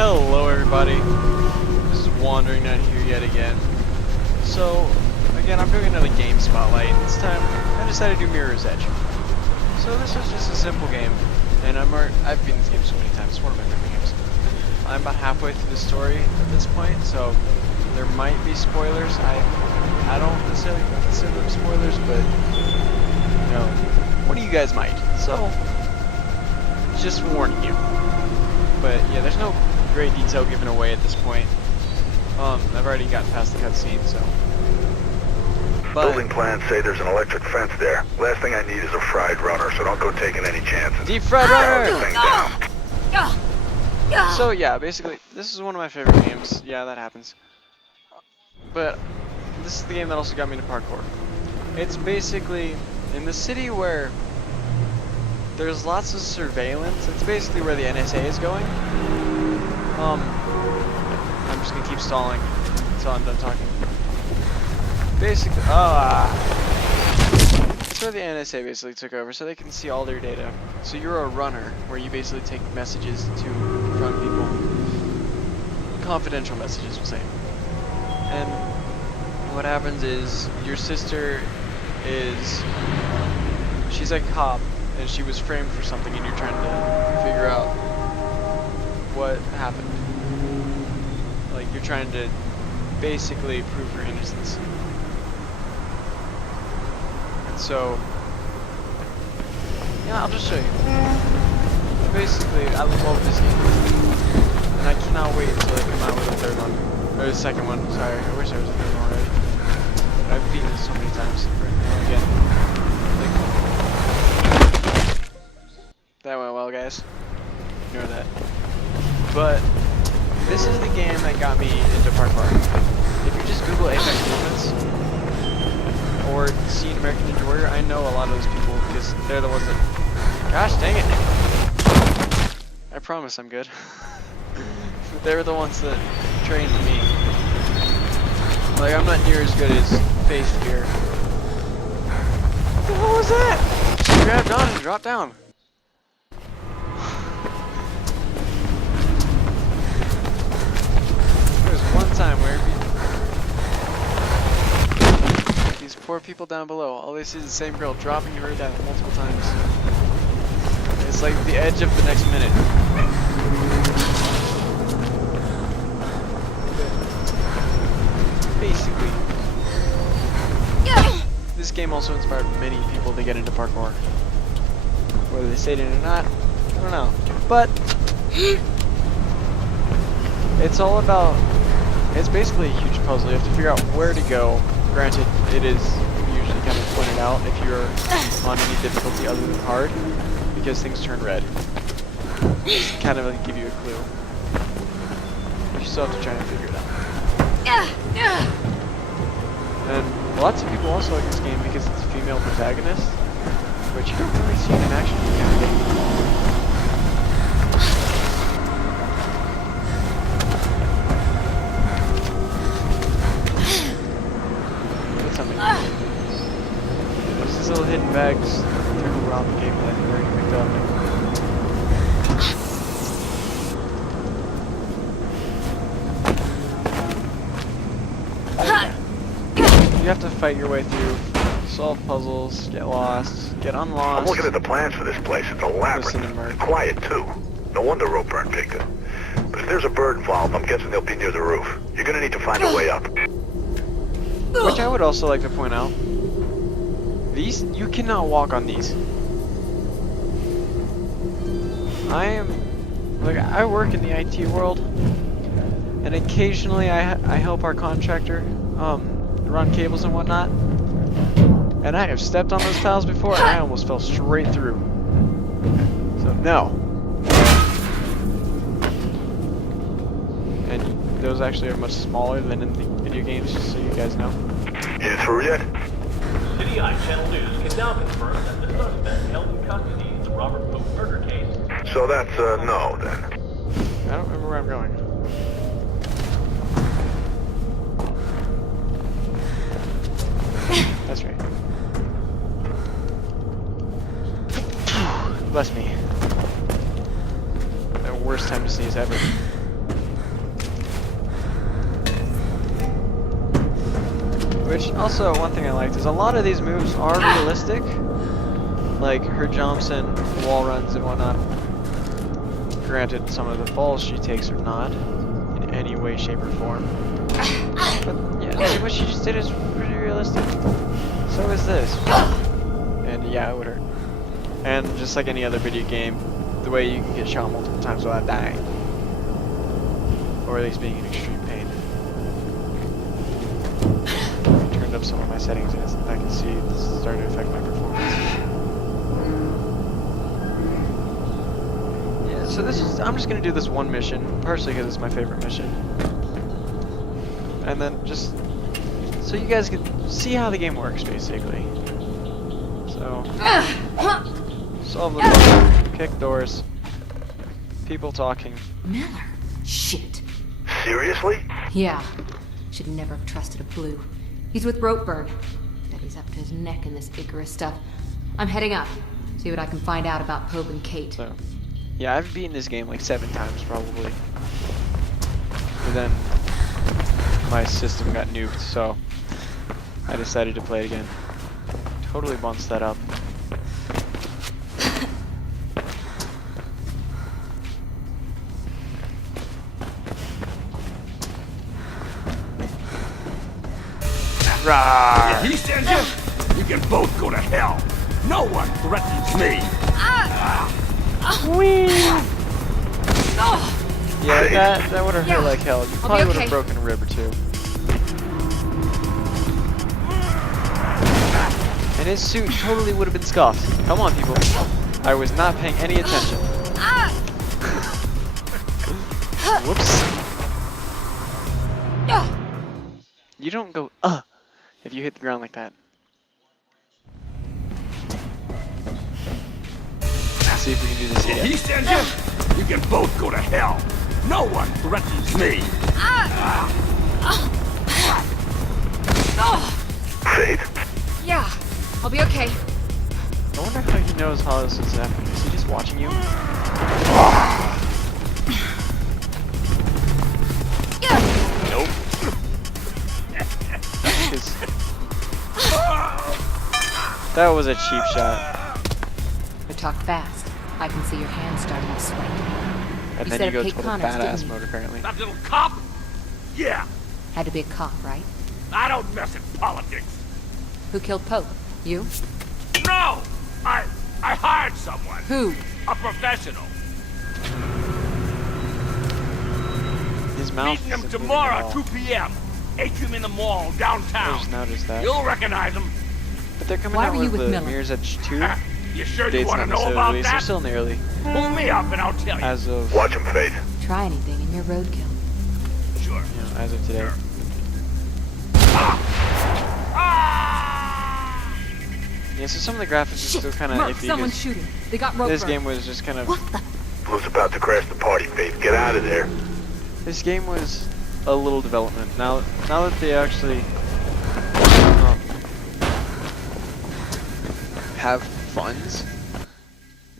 Hello everybody, this is Wandering Knight here yet again. So, again, I'm doing another game spotlight. This time, I decided to do Mirror's Edge. So this is just a simple game, and I've beaten this game so many times, it's one of my favorite games. I'm about halfway through the story at this point, so there might be spoilers. I don't necessarily consider them spoilers, but, you know, one of you guys might. So, just warning you. But yeah, there's no great detail given away at this point. I've already gotten past the cutscene, so. But building plans say there's an electric fence there. Last thing I need is a fried runner, so don't go taking any chances. Deep fried runner! Thing down. So yeah, basically, this is one of my favorite games. Yeah, that happens. But this is the game that also got me into parkour. It's basically in the city where there's lots of surveillance. It's basically where the NSA is going. I'm just gonna keep stalling until I'm done talking. Basically, it's where the NSA basically took over, so they can see all their data. So you're a runner, where you basically take messages to front people, confidential messages, we'll say. And what happens is your sister she's a cop, and she was framed for something, and you're trying to figure out what happened. Like, you're trying to basically prove her innocence. And so, yeah, I'll just show you. Basically, I love this game, and I cannot wait until they come out with a third one, or the second one. Sorry, I wish there was a third one already. But I've beaten this so many times. Right now, again. That went well, guys. Ignore that. But this is the game that got me into parkour. If you just Google Apex Movements or see American Ninja Warrior, I know a lot of those people because they're the ones that. Gosh dang it! I promise I'm good. They're the ones that trained me. Like, I'm not near as good as Face Fear. What the hell was that? Just grabbed on and dropped down. One time where these poor people down below, all they see is the same girl dropping her down multiple times. It's like the edge of the next minute. Basically, this game also inspired many people to get into parkour. Whether they say it or not, I don't know. But it's all about. It's basically a huge puzzle. You have to figure out where to go. Granted, it is usually kind of pointed out if you're on any difficulty other than hard, because things turn red. Just kind of like give you a clue. You still have to try and figure it out. And lots of people also like this game because it's a female protagonist, which you don't really see in an action game. There's these little hidden bags through around the game that I've already picked up. You have to fight your way through, solve puzzles, get lost, get unlost. I'm looking at the plans for this place. It's a labyrinth. And quiet, too. No wonder Roadburn picked it. But if there's a bird involved, I'm guessing they'll be near the roof. You're gonna need to find a way up. Which I would also like to point out, these, you cannot walk on these. I work in the IT world, and occasionally I help our contractor run cables and whatnot, and I have stepped on those tiles before and I almost fell straight through. So no. And those actually are much smaller than in the video games, just so you guys know. You through yet? City Eye Channel News can now confirm that the suspect held in custody in the Robert Pope murder case. So that's no, then. I don't remember where I'm going. That's right. Bless me. The worst time to sneeze ever. Which also, one thing I liked is a lot of these moves are realistic. Like her jumps and wall runs and whatnot. Granted, some of the falls she takes are not in any way, shape, or form. But yeah, see what she just did is pretty realistic. So is this. And yeah, it would hurt. And just like any other video game, the way you can get shot multiple times without dying. Or at least being in extreme pain. I turned up some of my settings and I can see this is starting to affect my performance. Yeah, so I'm just gonna do this one mission, partially because it's my favorite mission. And then just so you guys can see how the game works, basically. So, solve the puzzle, kick doors, people talking. Miller? Shit. Seriously? Yeah. Should never have trusted a blue. He's with Ropeburn. Bet he's up to his neck in this Icarus stuff. I'm heading up. See what I can find out about Pope and Kate. So, yeah, I've beaten this game like 7 times probably. But then my system got nuked, so I decided to play it again. Totally bunts that up. Yeah, he sends you? You can both go to hell. No one threatens me. Yeah, that would have hurt like hell. You probably would okay. have broken a rib or two. And his suit totally would have been scuffed. Come on, people. I was not paying any attention. Whoops. You don't go, if you hit the ground like that. Let's see if we can do this again. He sends you? You can both go to hell. No one threatens me. Faith? Yeah, I'll be okay. I wonder how he knows how this is happening. Is he just watching you? Nope. That was a cheap shot. You talk fast. I can see your hands starting to sweat. And You then said you go Kate total Connors, badass didn't you? mode apparently. That little cop? Yeah. Had to be a cop, right? I don't mess in politics. Who killed Pope? You? No! I hired someone. Who? A professional. His mouth Meeting him isn't moving tomorrow at at all. 2 p.m. Atrium in the mall, I downtown. just noticed that. You'll recognize him. But they're coming Why out were you with with the Miller? Mirror's Edge 2. You sure you Date's want to not know necessarily about released. They're that? still in the early. Pull me up and I'll tell you. As of, Watch him, Faith. Try anything in your roadkill. Sure. you know, as of today. Yeah, so some of the graphics are still kind of Merc, iffy. someone's 'Cause shooting. They got Ropeburn. this game was just kind of. What the? Blue's about to crash the party, Faith. Get out of there. This game was a little development. Now that they actually have funds,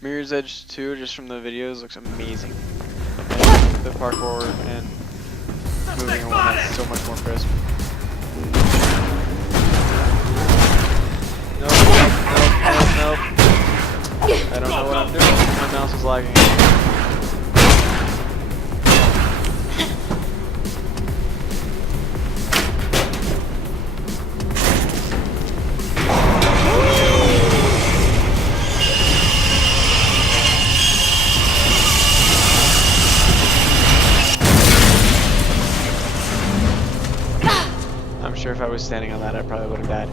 Mirror's Edge 2, just from the videos, looks amazing. And the parkour and moving and whatnot is so much more crisp. Nope. I don't know what I'm doing. My mouse is lagging. I'm sure if I was standing on that, I probably would have died.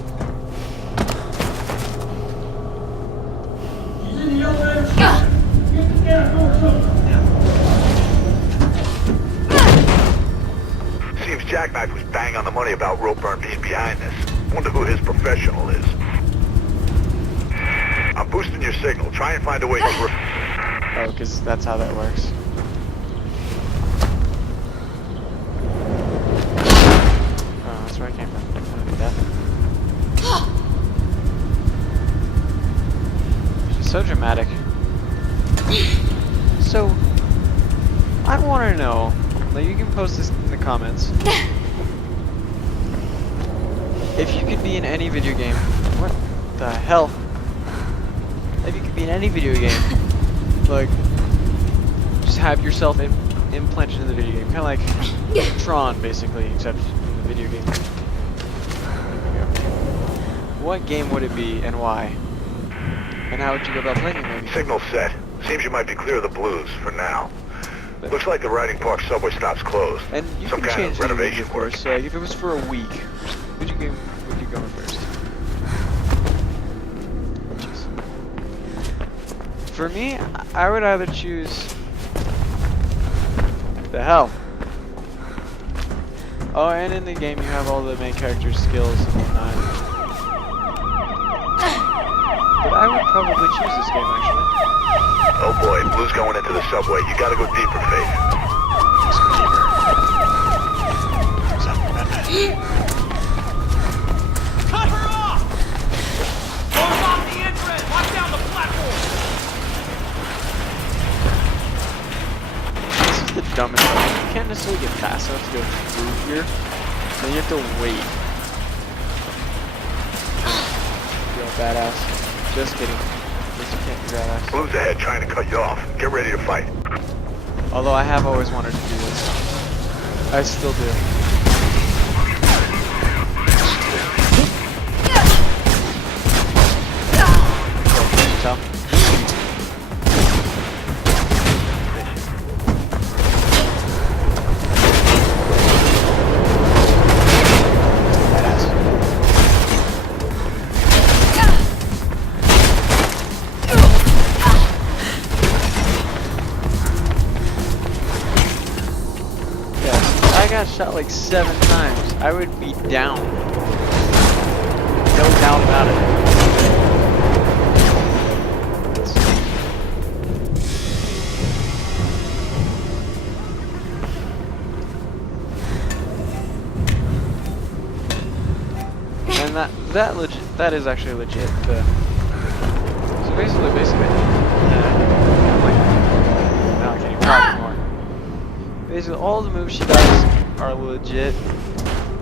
Seems Jackknifed was bang on the money about Roadburn being behind this. Wonder who his professional is. I'm boosting your signal. Try and find a way to... Oh, because that's how that works. Oh, that's where I came from. I don't need that. She's so dramatic. So, I want to know, like, you can post this in the comments. If you could be in any video game, what the hell? If you could be in any video game, like, just have yourself implanted in the video game, kind of like Tron, basically, except in the video game. There we go. What game would it be, and why? And how would you go about playing it, maybe? Signal set. Seems you might be clear of the blues for now. Looks like the Riding Park subway stop's closed. And you Some can kind change of the renovation of work. course. If it was for a week, which video game would you go in first? Jeez. For me, I would either choose... The hell? Oh, and in the game you have all the main character's skills and whatnot. But I would probably choose this game, actually. Oh boy, blue's going into the subway. You gotta go deeper, Faith. Let's go deeper. Cut her off! Close off the entrance! Lock down the platform! This is the dumbest thing. You can't necessarily get fast enough to go through here. Then you have to wait. Feel badass. Just kidding. Guess you can't be badass. Blue's ahead trying to cut you off. Get ready to fight. Although I have always wanted to do this. I still do. Tell. Badass. Yes, I got shot like 7 times. I would be down. No doubt about it. And that is actually legit. So basically, now I can't even talk anymore. Basically, all the moves she does are legit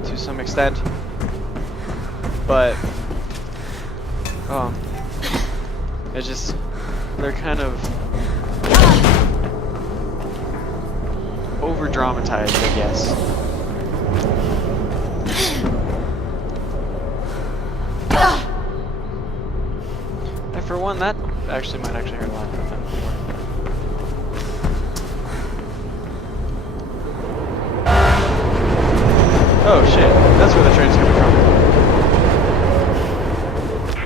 to some extent, but it's just they're kind of over dramatized, I guess. And for one, that actually might actually hurt a lot of them. Oh shit, that's where the train's coming from.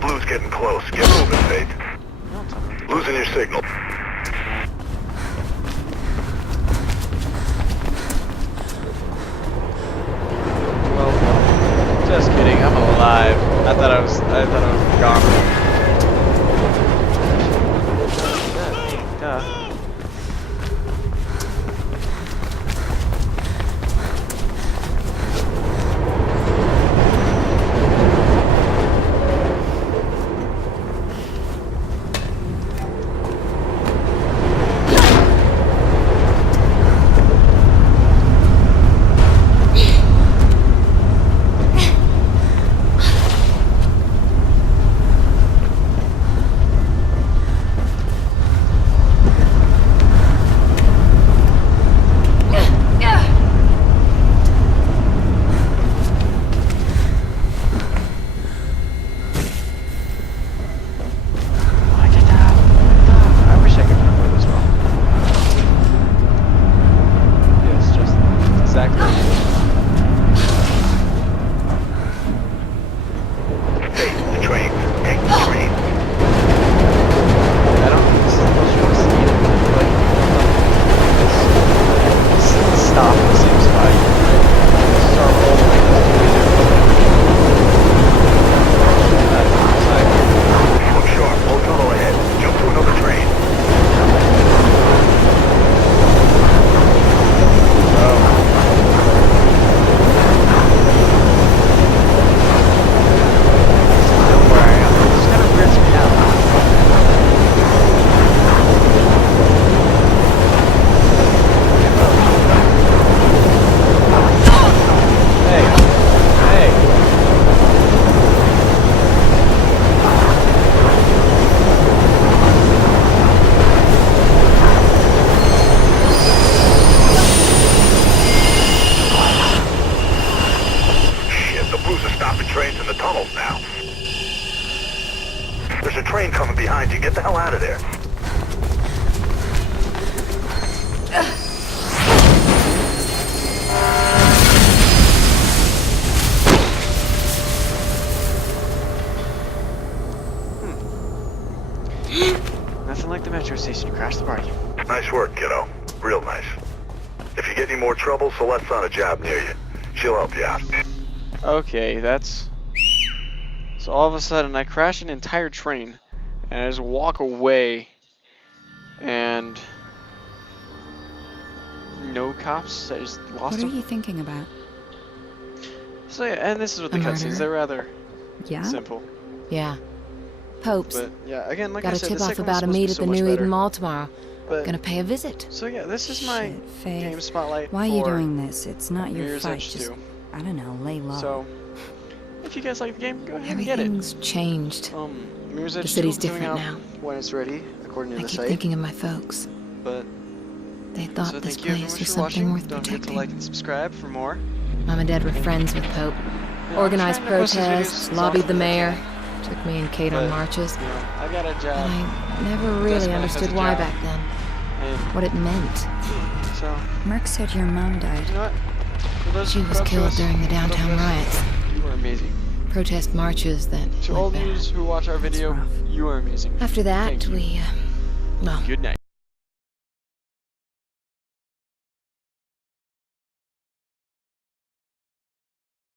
Blue's getting close. Get moving, Faith. Don't tell me. Losing your signal. Well, just kidding, I'm alive. I thought I was gone. Duh. There's a train coming behind you. Get the hell out of there. Nothing like the metro station to crash the party. Nice work, kiddo. Real nice. If you get any more trouble, Colette's on a job near you. She'll help you out. Okay, that's... So all of a sudden I crash an entire train and I just walk away and... No cops? I just lost What are them? you thinking about? So yeah, and this is what the A cutscenes, murder? they're rather Yeah? simple. Yeah. Pope's. But yeah, again, like Got I a said, the tip-off second one's about a supposed to be meet at so the much New better. Eden Mall tomorrow. But, Gonna pay a visit. so yeah, this is my Shit, Faith. game spotlight Why are you for doing this? It's not your Mirror's fight. Edge Just, 2. I don't know, lay low. So, if you guys like the game, go ahead and get it. Everything's changed. Mirror's Edge The city's 2 coming different out now. when it's ready, according to I the keep site. thinking of my folks. But They thought so this thank you everyone place for was something watching. worth Don't forget to protecting. like and subscribe for more. Mom and Dad were friends with Pope. You know, I'm Organized trying to post these videos protests, as lobbied often the as I mayor, can, took me and Kate but, on marches. You know, I got a job. And I never This really man has a understood why job. back then. And What it meant. so, Merc said your mom died. you know what? For those She who was put up to killed us, during the put up to downtown us, riots. You are amazing. Protest marches that To all went bad. those who watch our video, rough. you are amazing. After that, Thank you. well, Good night.